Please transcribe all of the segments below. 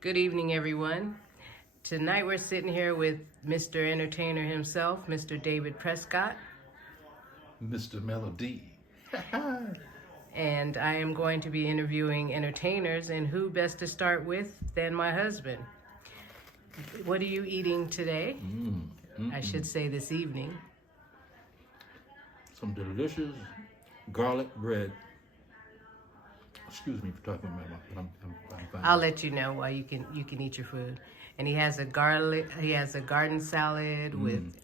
Good evening, everyone. Tonight we're sitting here with Mr. Entertainer himself, Mr. David Prescott. Mr. Melody. And I am going to be interviewing entertainers, and who best to start with than my husband. What are you eating today? I should say this evening. Some delicious garlic bread. Excuse me for talking about my, but I'm fine. I'll let you know while you can eat your food. And he has a garden salad with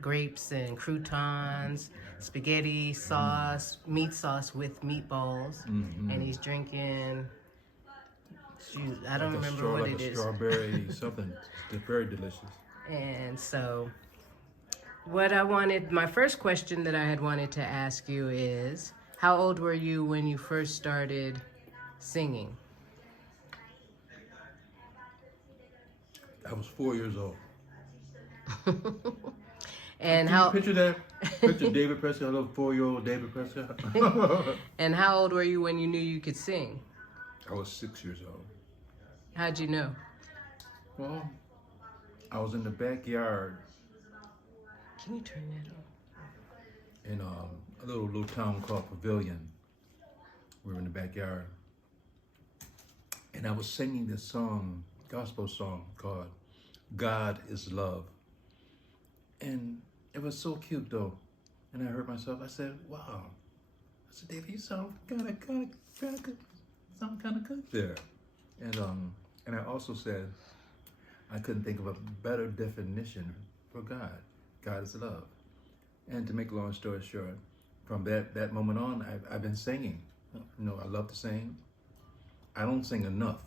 grapes and croutons, spaghetti sauce, meat sauce with meatballs, and he's drinking. I don't remember what it is. Strawberry something. It's very delicious. And so, my first question that I had wanted to ask you is, how old were you when you first started singing? I was 4 years old. And Can how you picture that? Picture David Prescott, a little 4-year-old David Prescott. And how old were you when you knew you could sing? I was 6 years old. How'd you know? Well, I was in the backyard Can you turn that on? in a little town called Pavilion. We were in the backyard. And I was singing this song, gospel song called God is Love. And it was so cute though. And I heard myself, I said, wow. I said, David, you sound kind of good. Sound kind of good there. And I also said, I couldn't think of a better definition for God. God is love. And to make a long story short, from that moment on, I've been singing. You know, I love to sing. I don't sing enough,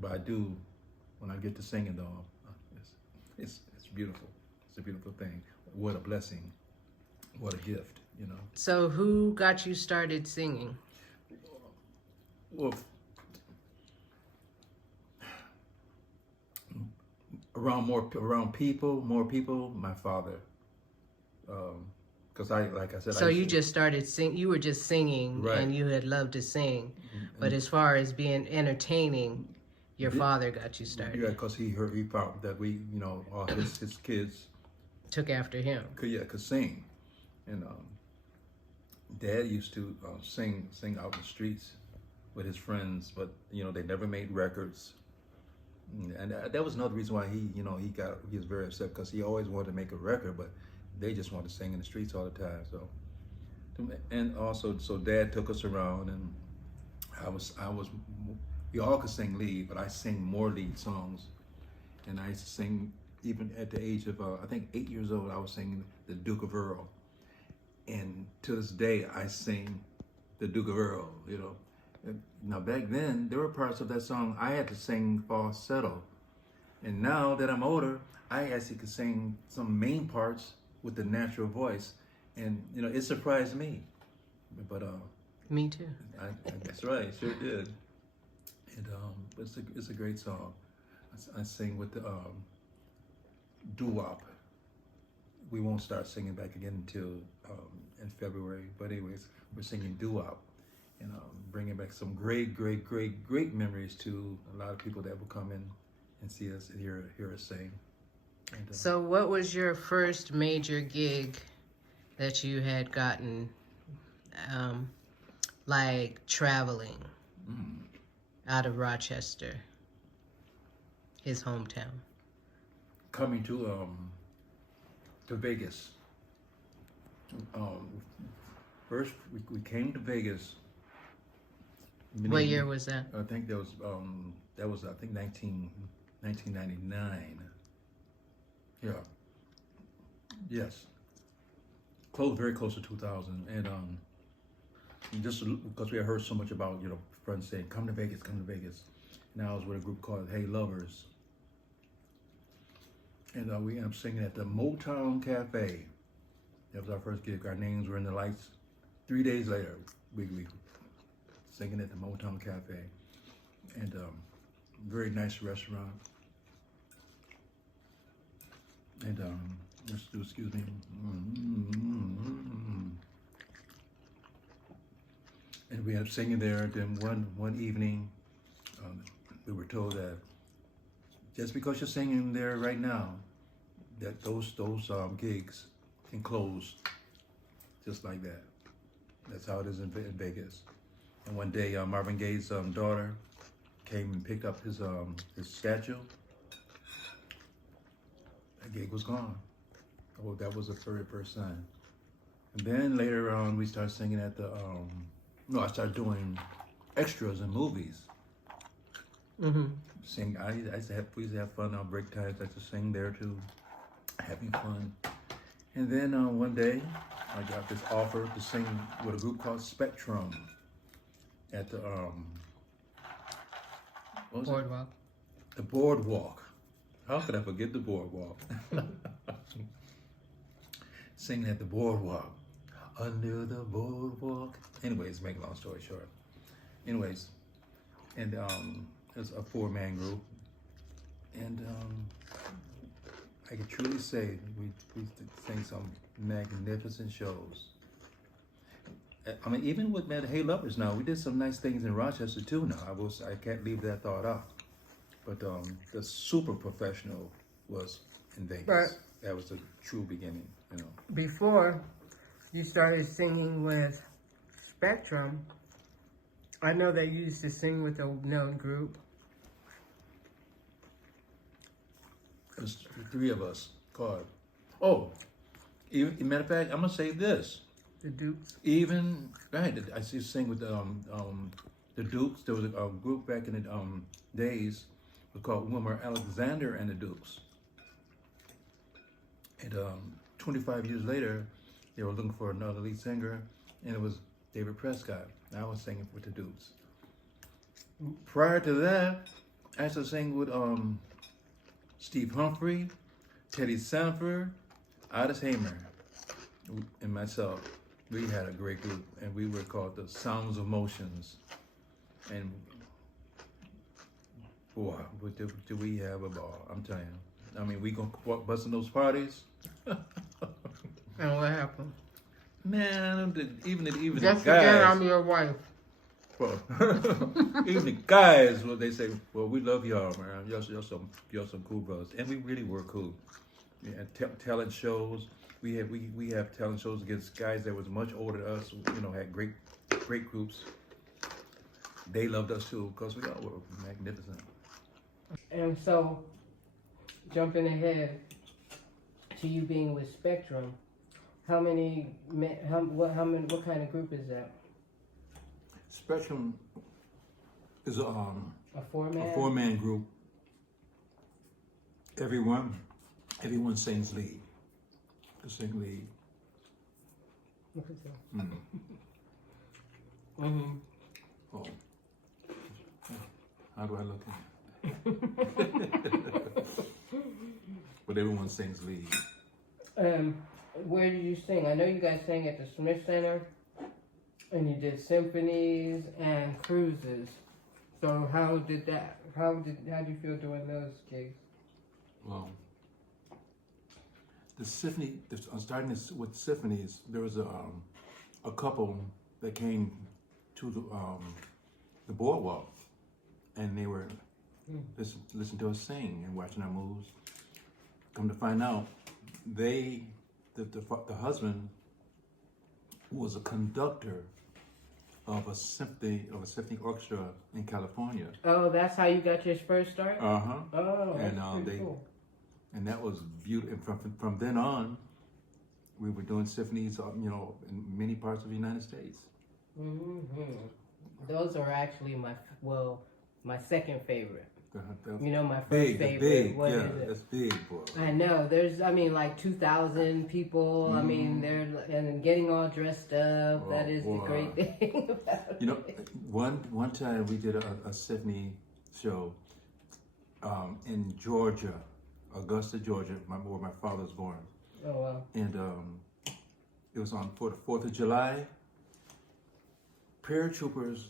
but I do when I get to singing though. It's beautiful. It's a beautiful thing. What a blessing. What a gift, you know. So who got you started singing? Well, around people, more people, my father. Because like I said, So you just started you were just singing, right, and you had loved to sing. But as far as being entertaining, your father got you started. Yeah, because he found that we, you know, all his kids Took after him. could sing. And Dad used to sing out in the streets with his friends, but you know, they never made records. And that was another reason why he was very upset, because he always wanted to make a record, but they just wanted to sing in the streets all the time. So, and also, so Dad took us around, and we all could sing lead, but I sing more lead songs, and I used to sing even at the age of I think 8 years old. I was singing the Duke of Earl, and to this day I sing the Duke of Earl. You know. Now back then, there were parts of that song I had to sing falsetto. And now that I'm older, I actually could sing some main parts with the natural voice. And, you know, it surprised me. But Me too. that's right, sure did. And it's a great song. I sing with the doo-wop. We won't start singing back again until in February. But anyways, we're singing doo-wop. And bringing back some great memories to a lot of people that will come in and see us and hear us sing. And, So what was your first major gig that you had gotten, like traveling out of Rochester, his hometown? Coming to Vegas. First, we came to Vegas. What year was that? I think that was 1999. Yeah. Yes. Very close to 2000. And just because we had heard so much about, you know, friends saying, come to Vegas. And I was with a group called Hey Lovers. And we ended up singing at the Motown Cafe. That was our first gig. Our names were in the lights. 3 days later, we singing at the Motown Cafe, and very nice restaurant. And excuse me. And we ended up singing there. Then one evening, we were told that Just because you're singing there right now, that those gigs can close just like that. That's how it is in Vegas. And one day, Marvin Gaye's daughter came and picked up his statue. That gig was gone. Oh, that was the very first time. And then later on, we started singing at the. I started doing extras in movies. Mm-hmm. Sing. We used to have fun on break times. I used to sing there too, having fun. And then one day, I got this offer to sing with a group called Spectrum at the what was Boardwalk. it? The Boardwalk. How could I forget the Boardwalk? Singing at the Boardwalk, under the boardwalk. Anyways, make a long story short. Anyways, and it's a 4-man group, and I can truly say we sang some magnificent shows. I mean, even with Hey Lovers now, we did some nice things in Rochester too. Now I can't leave that thought out. But the super professional was in Vegas. Right. That was the true beginning, you know. Before you started singing with Spectrum, I know that you used to sing with a known group. It was the 3 of us called. Oh, matter of fact, I'm gonna say this. The Dukes. Even right, I used to sing with the Dukes. There was a group back in the days. It was called Wilmer Alexander and the Dukes. And 25 years later, they were looking for another lead singer, and it was David Prescott. I was singing with the Dukes. Prior to that, I used to sing with Steve Humphrey, Teddy Sanford, Otis Hamer, and myself. We had a great group, and we were called the Sounds of Motions. And boy, do we have a ball? I'm telling you. I mean, we gonna walk busting those parties. And what happened? Man, even Just the again, guys. I'm your wife. Well, even the guys, well, they say, "Well, we love y'all, man. Y'all some cool brothers," and we really were cool. Yeah, talent shows. We have talent shows against guys that was much older than us. You know, had great groups. They loved us too because we all were magnificent. And so, jumping ahead to you being with Spectrum, what kind of group is that? Spectrum is a 4-man? a 4-man group. Everyone sings lead. They sing lead. Look at that. Mm. Mm-hmm. Oh. How do I look at But everyone sings lead. Where did you sing? I know you guys sang at the Smith Center, and you did symphonies and cruises. So how did you feel doing those gigs? Well, the symphony. Starting with symphonies, there was a couple that came to the boardwalk, and they were listening to us sing and watching our moves. Come to find out, the husband was a conductor of a symphony orchestra in California. Oh, that's how you got your first start? Uh-huh. Oh, that's And pretty cool. And that was beautiful. And from then on, we were doing symphonies, in many parts of the United States. Mm-hmm. Those are actually my second favorite. My first favorite. Big, what yeah, is it? that's big, boy. I know. There's, like 2,000 people. Mm-hmm. I mean, they're and getting all dressed up. Oh, that is boy. the great thing about it. One time we did a symphony show in Georgia, Augusta, Georgia, where my father was born. Oh wow! And it was for the 4th of July. Paratroopers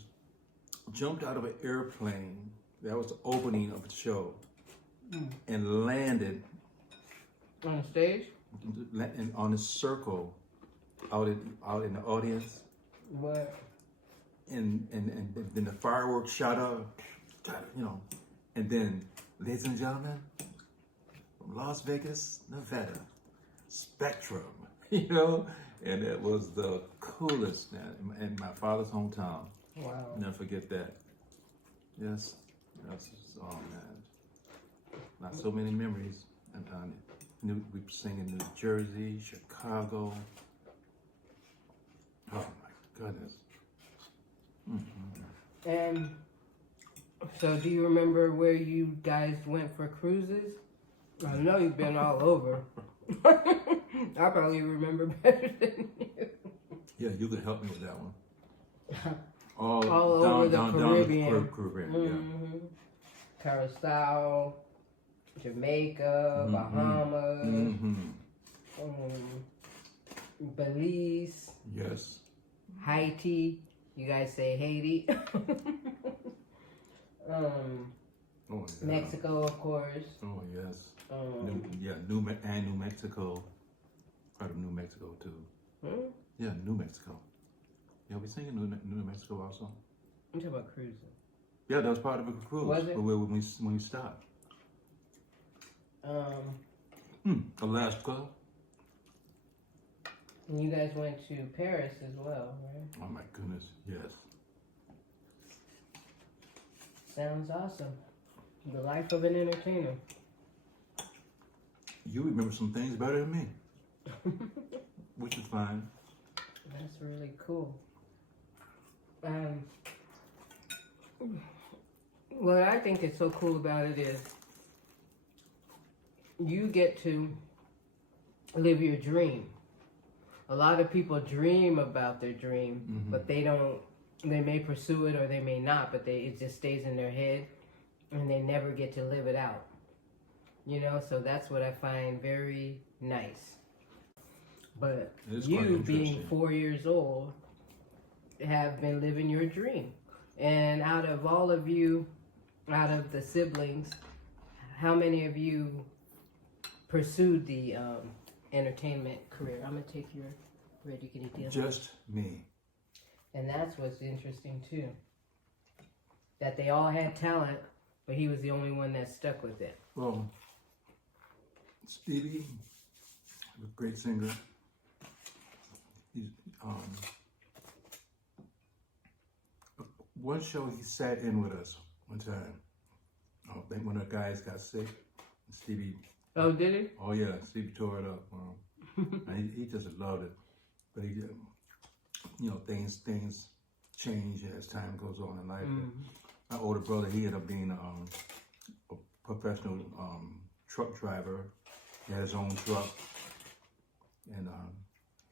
jumped out of an airplane. That was the opening of the show, and landed On stage? on a circle out in the audience. What? And then the fireworks shot up, and then Ladies and gentlemen, from Las Vegas, Nevada, Spectrum, you know, and it was the coolest, man, in my father's hometown. Wow. Never forget that. Yes, that's, oh man, not so many memories. And we were singing New Jersey, Chicago. Oh my goodness. Mm-hmm. And so, do you remember where you guys went for cruises? I know you've been all over. I probably remember better than you. Yeah, you could help me with that one. All down, over the down, Caribbean. Down the Caribbean, Mm-hmm. Curacao, Jamaica, Mm-hmm. Bahamas, Mm-hmm. Belize, Yes. Haiti. You guys say Haiti. Oh, yeah. Mexico, of course. Oh, yes. New Mexico. Part of New Mexico, too. Hmm? Yeah, New Mexico. Yeah, we singing New Mexico also. I'm talking about cruising. Yeah, that was part of a cruise. Was it? When we stopped. Alaska. And you guys went to Paris as well, right? Oh my goodness, yes. Sounds awesome. The life of an entertainer. You remember some things better than me, which is fine. That's really cool. What I think is so cool about it is you get to live your dream. A lot of people dream about their dream, but they may pursue it or they may not, but it just stays in their head and they never get to live it out. You know, so that's what I find very nice. But you, being 4 years old, have been living your dream. And out of all of you, out of the siblings, how many of you pursued the entertainment career? I'm going to take your ready, get it deal. Just me. And that's what's interesting, too. That they all had talent, but he was the only one that stuck with it. Well, Stevie, a great singer. He's, one show he sat in with us one time. I think one of the guys got sick. Stevie. Oh, did he? Oh yeah, Stevie tore it up. And he just loved it. But he, you know, things change as time goes on in life. My older brother, he ended up being a professional truck driver. He had his own truck, and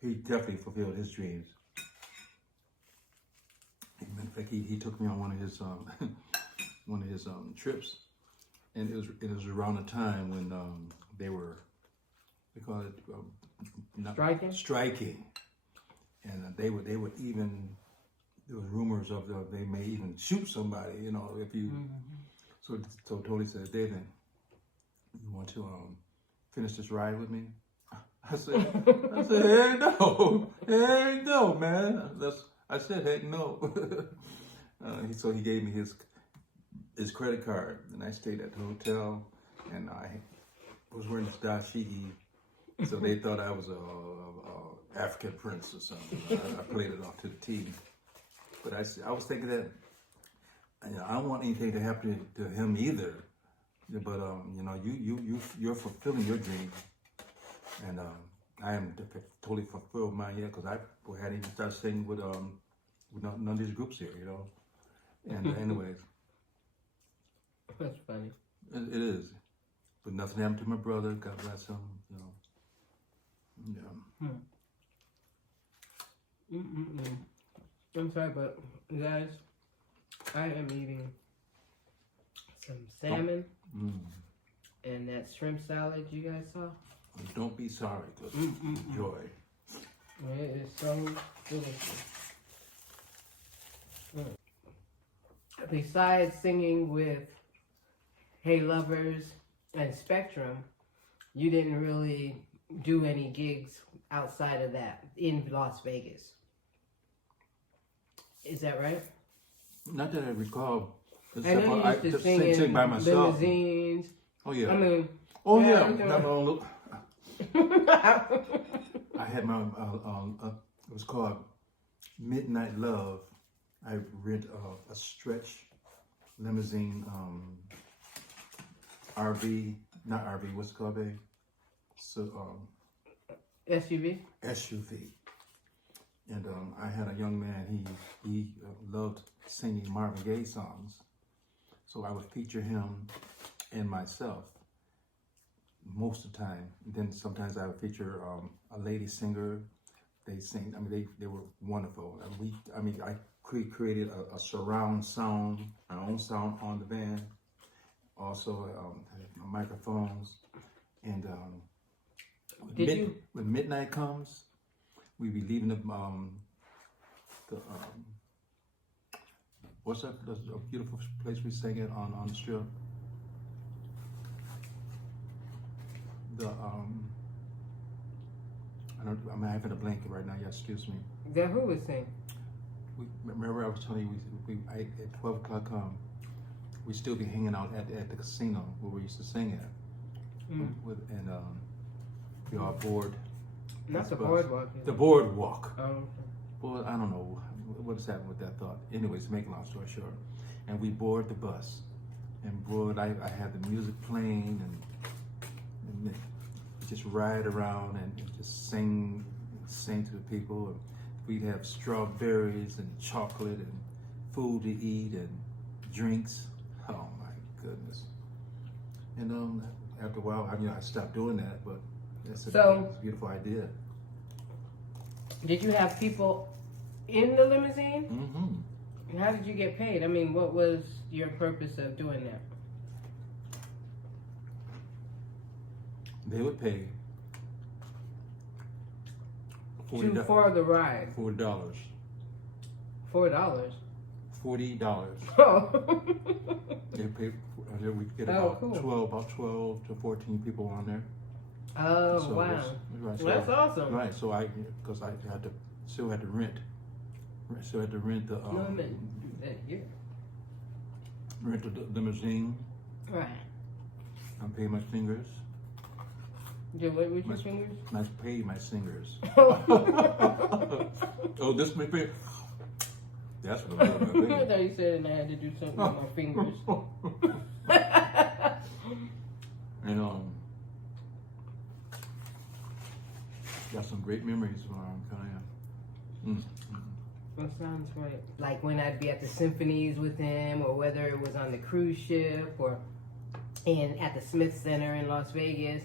he definitely fulfilled his dreams. In fact, he took me on one of his trips, and it was around the time when they call it striking, and they would even, there was rumors of they may even shoot somebody, you know, if you. So Tony said, David, you want to finish this ride with me? I said, heck no, man. I said, heck no. So he gave me his credit card, and I stayed at the hotel, and I was wearing this dashiki, so they thought I was a African prince or something. I played it off to the team, but I was thinking that, you know, I don't want anything to happen to him either. But you know, you're fulfilling your dream, and I haven't totally fulfilled mine yet, because I hadn't even started singing with none of these groups here, you know. And anyways, that's funny. It is, but nothing happened to my brother. God bless him, you know. Yeah. I'm sorry, but guys, I am eating some salmon and that shrimp salad you guys saw. Don't be sorry, because enjoy. It is so delicious. Besides singing with Hey Lovers and Spectrum, you didn't really do any gigs outside of that in Las Vegas. Is that right? Not that I recall. I know you used to sing in by myself. limousines. Oh yeah. I mean, Oh yeah, yeah. okay. Got my own look. I had my it was called Midnight Love. I rent a stretch limousine, RV, not RV. What's it called, babe? So SUV. SUV. And I had a young man. He loved singing Marvin Gaye songs, so I would feature him and myself most of the time. And then sometimes I would feature a lady singer. They sing. I mean, they were wonderful. And I created a surround sound, my own sound on the van. Also, microphones. And when midnight comes, we be leaving the what's that? A beautiful place we sang at on the strip. I'm having a blanket right now. Yeah, excuse me. That who was singing? Remember I was telling you at 12 o'clock we still be hanging out at the casino where we used to sing at. And we are bored. Not the boardwalk. The boardwalk. Oh, okay. Well, I don't know what is happening with that thought. Anyways, to make a long story short, and we board the bus, and board. I had the music playing and just ride around and just sing to the people. And we'd have strawberries and chocolate and food to eat and drinks. Oh my goodness! And after a while, I stopped doing that, but that's a beautiful idea. Did you have people in the limousine? Mm-hmm. How did you get paid? I mean, what was your purpose of doing that? They would pay For the ride. $40. $4. $40. Oh. They pay. We get about 12 to 14 people on there. Oh, so wow. Right, Well, that's awesome. Right, so because I still had to rent the rent the limousine. Right. I pay my singers. What with your fingers? I pay my singers. Oh, this may pay. That's what I'm doing. I thought you said and I had to do something with my fingers. And got some great memories when I'm coming in. That sounds right. Like when I'd be at the symphonies with him, or whether it was on the cruise ship, or at the Smith Center in Las Vegas.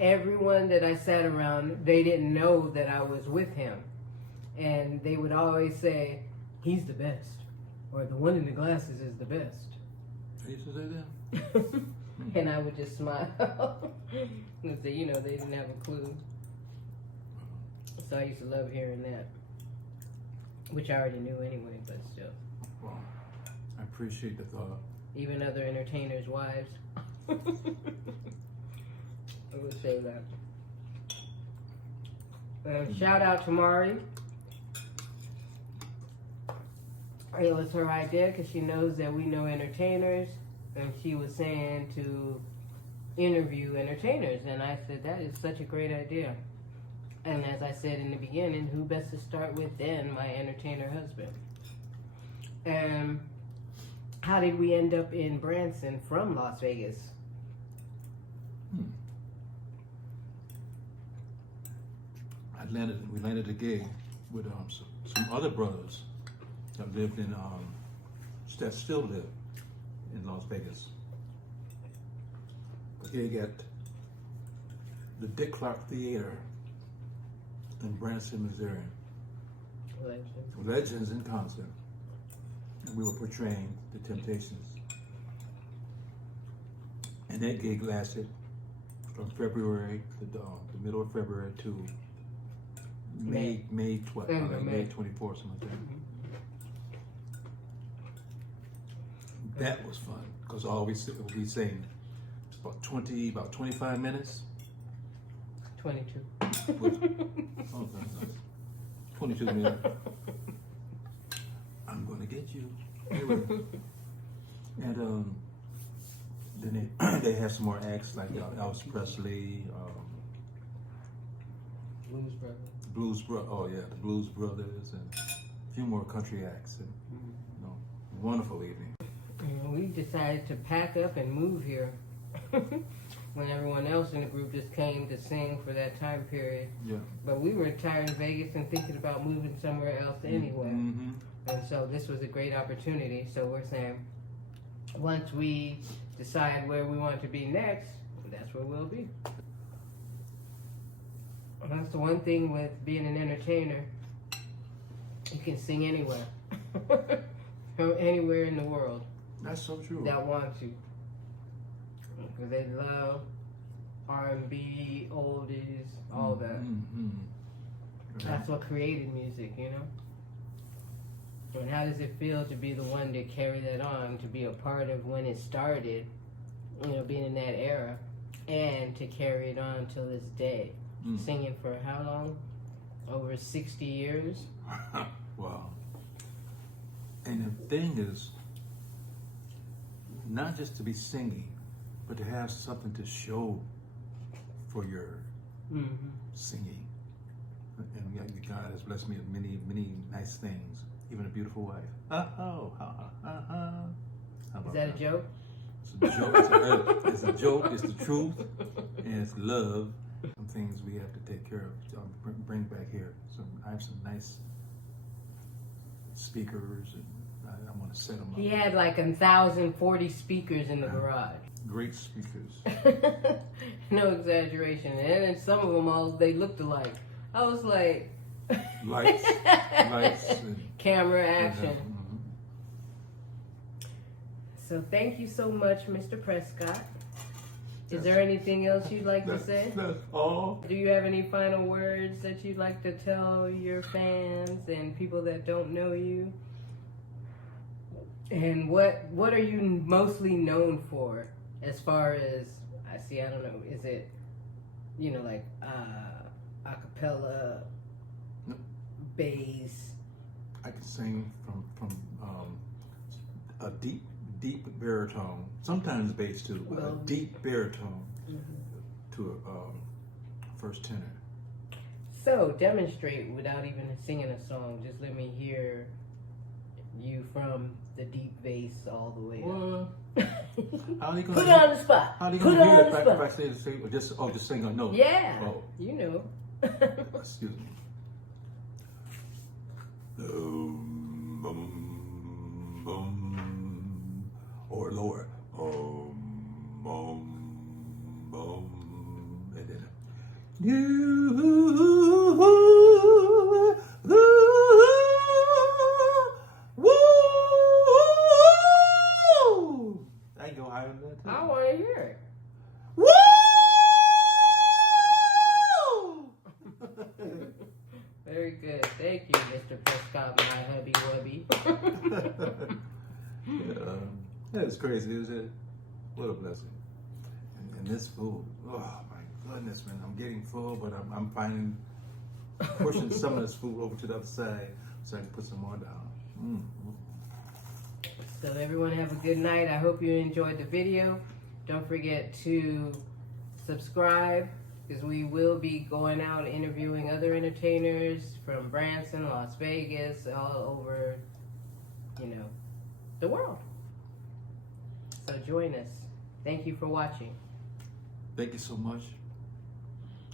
Everyone that I sat around, they didn't know that I was with him. And they would always say, he's the best. Or the one in the glasses is the best. They used to say that? And I would just smile. And say, they didn't have a clue. So I used to love hearing that. Which I already knew anyway, but still. Well, I appreciate the thought. Even other entertainers' wives. I would say that. Shout out to Mari. It was her idea because she knows that we know entertainers, and she was saying to interview entertainers, and I said that is such a great idea. And as I said in the beginning, who best to start with than my entertainer husband? And how did we end up in Branson from Las Vegas? We landed a gig with some other brothers that lived that still live in Las Vegas. A gig at the Dick Clark Theater in Branson, Missouri. Legends in concert. And we were portraying the Temptations. And that gig lasted from February to the middle of February to May 12th, May 24th, something like that. That was fun because all we sang about 25 minutes. 22. 22 minutes. I'm gonna get you. Anyway, And then they had some more acts like Elvis Presley, Blues Brothers. The Blues Brothers, and a few more country acts. And, you know, wonderful evening. And we decided to pack up and move here when everyone else in the group just came to sing for that time period. Yeah. But we were tired of Vegas and thinking about moving somewhere else anyway. Mm-hmm. And so this was a great opportunity. So we're saying once we decide where we want to be next, that's where we'll be. And that's the one thing with being an entertainer. You can sing anywhere. From anywhere in the world. That's so true. That want to. Because they love R&B, oldies, all that. Mm-hmm. That's what created music, you know? And how does it feel to be the one to carry that on, to be a part of when it started, you know, being in that era, and to carry it on till this day? Singing for how long? Over 60 years? Wow. And the thing is, not just to be singing, but to have something to show for your singing. And God has blessed me with many, many nice things, even a beautiful wife. How about Is that a joke? It's a joke. It's a joke. It's the truth, and it's love. Some things we have to take care of. Bring back here. I have some nice speakers, and I want to set them up. He had like 1,040 speakers in the garage. Great speakers. No exaggeration. And then some of them they looked alike. I was like, lights, and camera action. Mm-hmm. So thank you so much, Mr. Prescott. Is there anything else you'd like to say? That's all. Do you have any final words that you'd like to tell your fans and people that don't know you? And what are you mostly known for as far as, I don't know, is it, you know, like a cappella, bass? I can sing from a deep baritone, sometimes bass too, but a deep baritone to a first tenor. So demonstrate without even singing a song. Just let me hear you from the deep bass all the way up. How are you Put it on the spot. How are you Put going to it hear on it the if I spot. say just sing a note? Yeah, Oh. you know. Excuse me. Or lower. And then I go higher than that too. I want to hear it. Woo! Very good. Thank you, Mr. Prescott, my hubby wubby. That is crazy, isn't it? What a blessing. And this food, oh my goodness, man. I'm getting full, but I'm pushing some of this food over to the other side so I can put some more down. So everyone have a good night. I hope you enjoyed the video. Don't forget to subscribe, because we will be going out interviewing other entertainers from Branson, Las Vegas, all over, you know, the world. So join us. Thank you for watching. Thank you so much.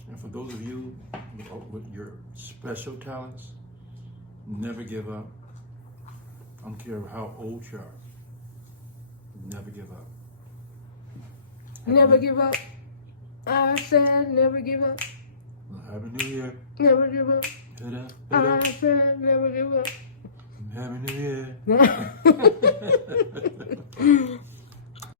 And for those of you with your special talents, never give up. I don't care how old you are. Never give up. Never give up. I said never give up. Happy New Year. Never give up. I said never give up. Happy New Year.